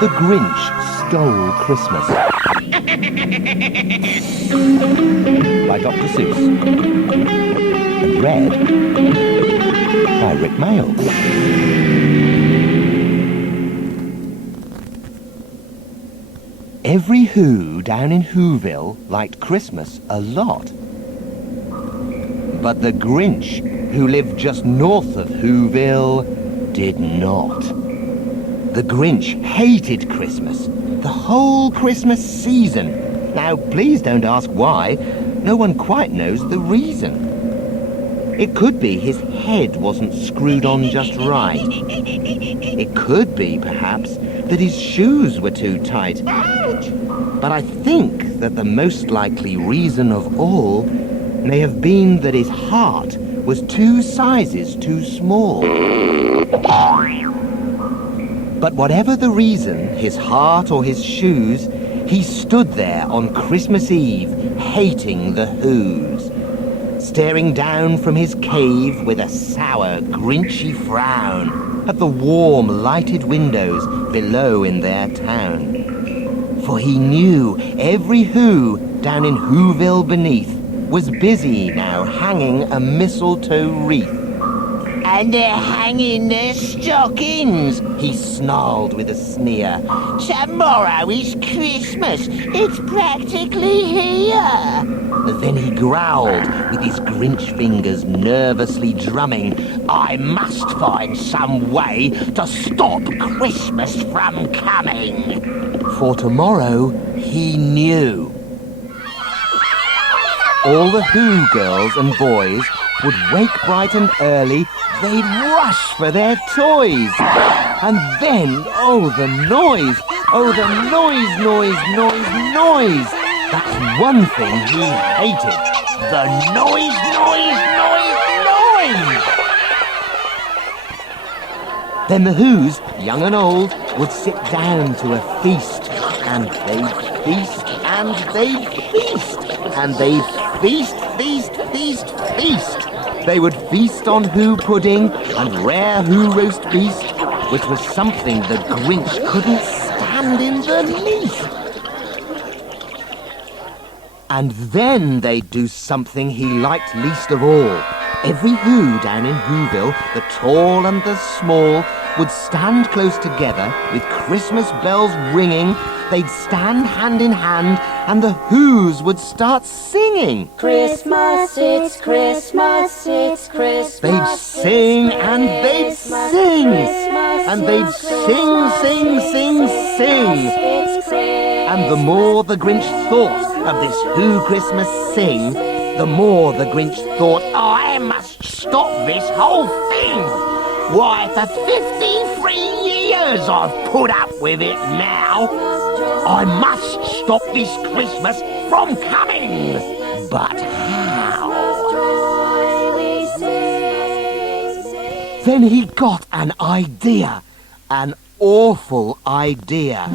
the Grinch Stole Christmas by Dr. Seuss and read by Rik Mayall. Every Who down in Whoville liked Christmas a lot. But the Grinch, who lived just north of Whoville, did not. The Grinch hated Christmas, the whole Christmas season. Now, please don't ask why. No one quite knows the reason. It could be his head wasn't screwed on just right. It could be, perhaps, that his shoes were too tight. But I think that the most likely reason of all may have been that his heart was 2 sizes too small. But whatever the reason, his heart or his shoes, he stood there on Christmas Eve, hating the Whos, staring down from his cave with a sour, Grinchy frown at the warm, lighted windows below in their town. For he knew every Who down in Whoville beneath was busy now hanging a mistletoe wreath. And they're hanging their stockings, he snarled with a sneer. Tomorrow is Christmas, it's practically here. Then he growled, with his Grinch fingers nervously drumming, I must find some way to stop Christmas from coming. For tomorrow, he knew. All the Who girls and boys would wake bright and early. They'd rush for their toys. And then, oh, the noise. Oh, the noise, noise, noise, noise. That's one thing he hated. The noise, noise, noise, noise. Then the Whos, young and old, would sit down to a feast. And they'd feast, and they'd feast. And they'd feast, feast, feast, feast. They would feast on Who pudding and rare Who roast beast, which was something the Grinch couldn't stand in the least. And then they'd do something he liked least of all. Every Who down in Whoville, the tall and the small, would stand close together with Christmas bells ringing. They'd stand hand in hand, and the Whos would start singing. Christmas, it's Christmas, it's Christmas. They'd sing and they'd sing. And they'd sing, sing, sing, sing. And the more the Grinch thought of this Who Christmas sing, the more the Grinch thought, I must stop this whole thing. Why, for 53 years I've put up with it now. I must stop this Christmas from coming. But how? Then he got an idea. An awful idea.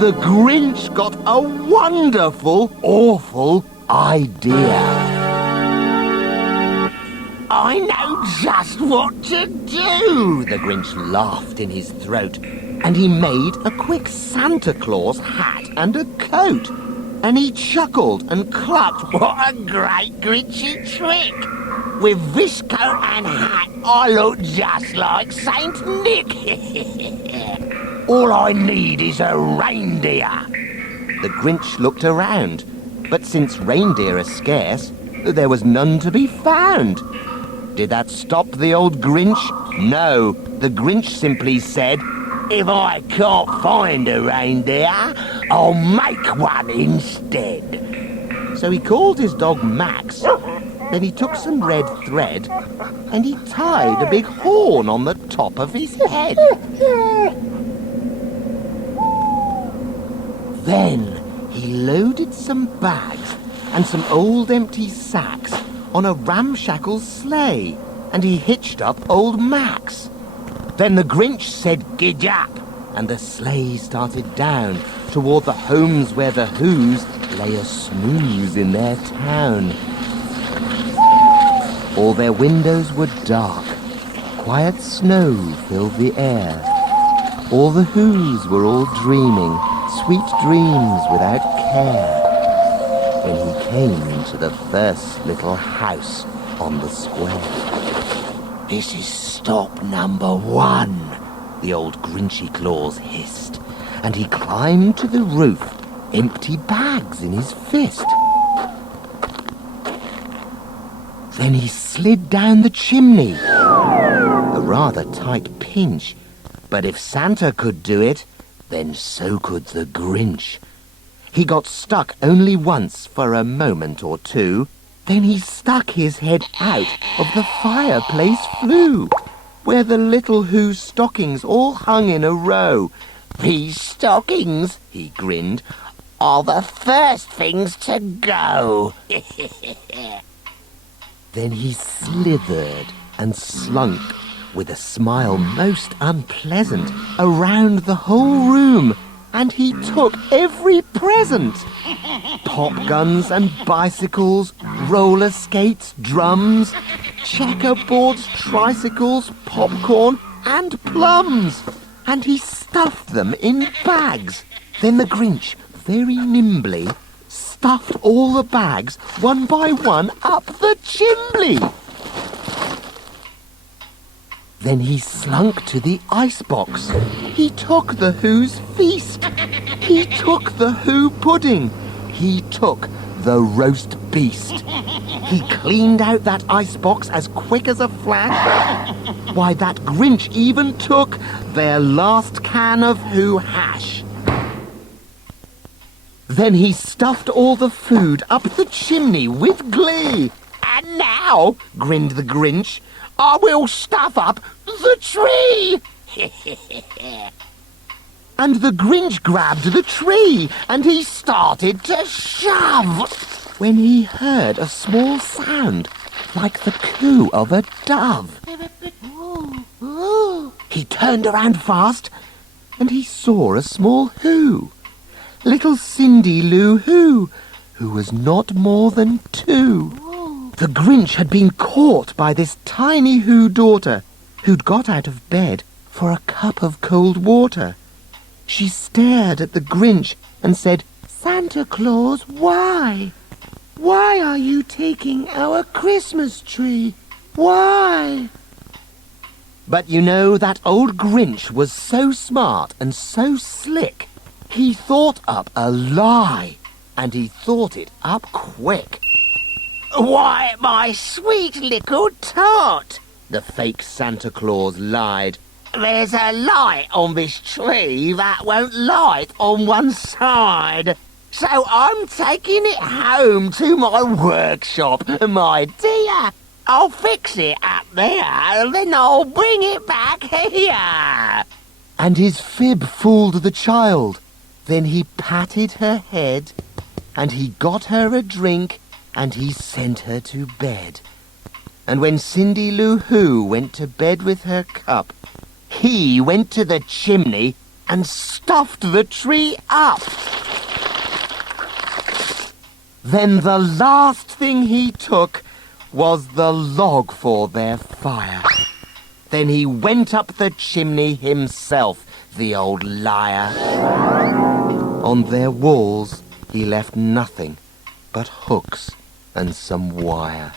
The Grinch got a wonderful, awful idea. I know just what to do, the Grinch laughed in his throat. And he made a quick Santa Claus hat and a coat. And he chuckled and clucked, what a great Grinchy trick! With this coat and hat, I look just like Saint Nick. All I need is a reindeer. The Grinch looked around, but since reindeer are scarce, there was none to be found. Did that stop the old Grinch? No, the Grinch simply said, if I can't find a reindeer, I'll make one instead. So he called his dog Max. Then he took some red thread and he tied a big horn on the top of his head. Then he loaded some bags and some old empty sacks on a ramshackle sleigh, and he hitched up old Max. Then the Grinch said, gidge up, and the sleigh started down toward the homes where the Whos lay a snooze in their town. All their windows were dark. Quiet snow filled the air. All the Whos were all dreaming sweet dreams without care when he came to the first little house on the square. "This is stop number 1, the old Grinchy Claus hissed, and he climbed to the roof, empty bags in his fist. Then he slid down the chimney. A rather tight pinch, but if Santa could do it, then so could the Grinch. He got stuck only once for a moment or two. Then he stuck his head out of the fireplace flue, where the little Who's stockings all hung in a row. "These stockings," he grinned, "are the first things to go." Then he slithered and slunk, with a smile most unpleasant, around the whole room, and he took every present. Pop guns and bicycles, roller skates, drums, checkerboards, tricycles, popcorn and plums, and he stuffed them in bags. Then the Grinch, very nimbly, stuffed all the bags one by one up the chimney. Then he slunk to the icebox. He took the Who's feast. He took the Who pudding. He took the roast beast. He cleaned out that icebox as quick as a flash. Why, that Grinch even took their last can of Who hash. Then he stuffed all the food up the chimney with glee. "And now," grinned the Grinch, "I will stuff up the tree." And the Grinch grabbed the tree and he started to shove, when he heard a small sound like the coo of a dove. He turned around fast and he saw a small Who, little Cindy Lou Who was not more than 2. The Grinch had been caught by this tiny Who daughter, who'd got out of bed for a cup of cold water. She stared at the Grinch and said, "Santa Claus, why? Why are you taking our Christmas tree? Why?" But you know, that old Grinch was so smart and so slick. He thought up a lie, and he thought it up quick. "Why, my sweet little tot," the fake Santa Claus lied, "there's a light on this tree that won't light on one side. So I'm taking it home to my workshop, my dear. I'll fix it up there, and then I'll bring it back here." And his fib fooled the child. Then he patted her head, and he got her a drink, and he sent her to bed. And when Cindy Lou Who went to bed with her cup, he went to the chimney and stuffed the tree up. Then the last thing he took was the log for their fire. Then he went up the chimney himself, the old liar. On their walls he left nothing but hooks and some wire.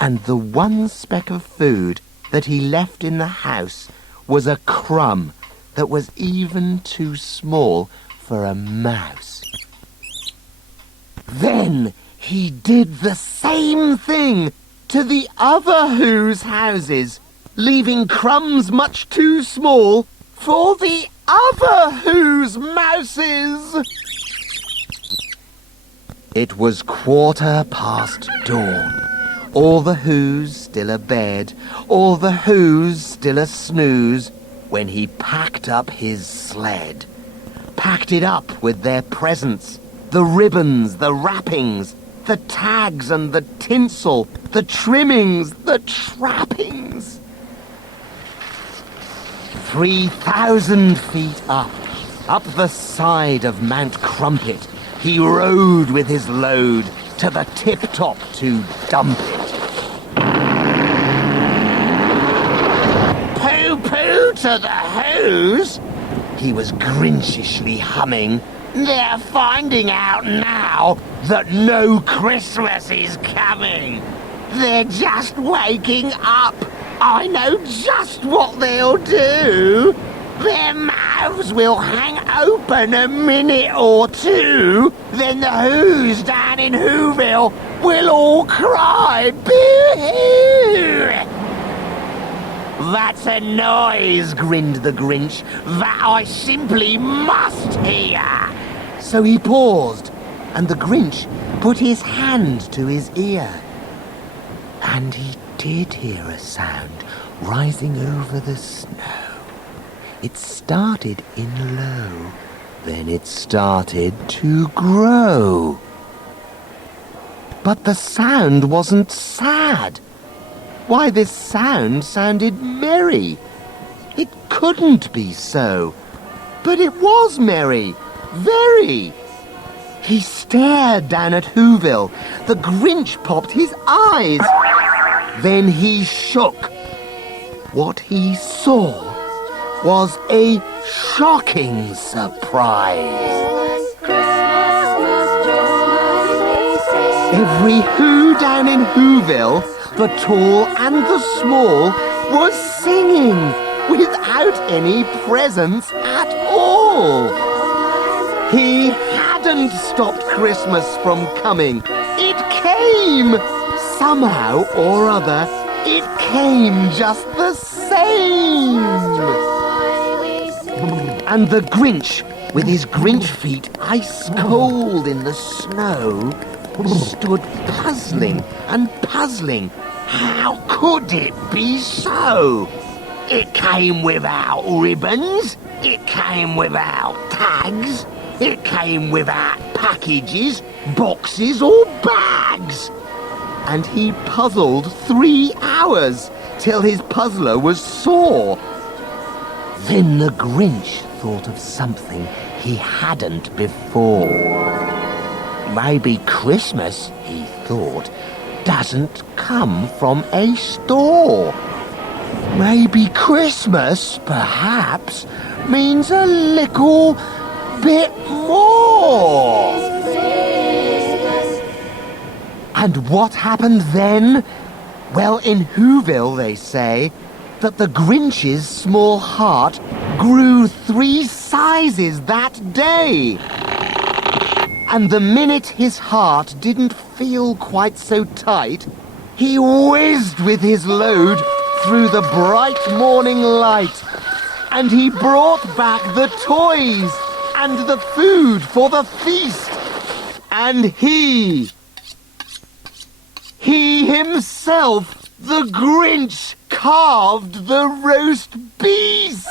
And the one speck of food that he left in the house was a crumb that was even too small for a mouse. Then he did the same thing to the other Who's houses, leaving crumbs much too small for the other Who's mouses. It was 1/4 dawn. All the Who's still abed, all the Who's still a snooze, when he packed up his sled. Packed it up with their presents, the ribbons, the wrappings, the tags and the tinsel, the trimmings, the trappings. 3,000 feet up the side of Mount Crumpet, he rode with his load to the tip-top to dump it. "Pooh-pooh to the Who's? He was Grinchishly humming. They're finding out now that no Christmas is coming. They're just waking up. I know just what they'll do. Their mouths will hang open a minute or two. Then the Who's down in Whoville will all cry, boo-hoo! That's a noise, grinned the Grinch, that I simply must hear. So he paused, and the Grinch put his hand to his ear. And he did hear a sound rising over the snow. It started in low, then it started to grow. But the sound wasn't sad. Why, this sound sounded merry. It couldn't be so. But it was merry. Very. He stared down at Whoville. The Grinch popped his eyes. Then he shook. What he saw was a shocking surprise. Every Who down in Whoville, the tall and the small, was singing without any presents at all. He hadn't stopped Christmas from coming. It came! Somehow or other, it came just the same. And the Grinch, with his Grinch feet ice cold in the snow, stood puzzling and puzzling. How could it be so? It came without ribbons. It came without tags. It came without packages, boxes or bags. And he puzzled 3 hours till his puzzler was sore. Then the Grinch thought of something he hadn't before. Maybe Christmas, he thought, doesn't come from a store. Maybe Christmas, perhaps, means a little bit more. And what happened then? Well, in Whoville, they say that the Grinch's small heart grew 3 sizes that day. And the minute his heart didn't feel quite so tight, he whizzed with his load through the bright morning light. And he brought back the toys and the food for the feast. And he himself, the Grinch, carved the roast beast.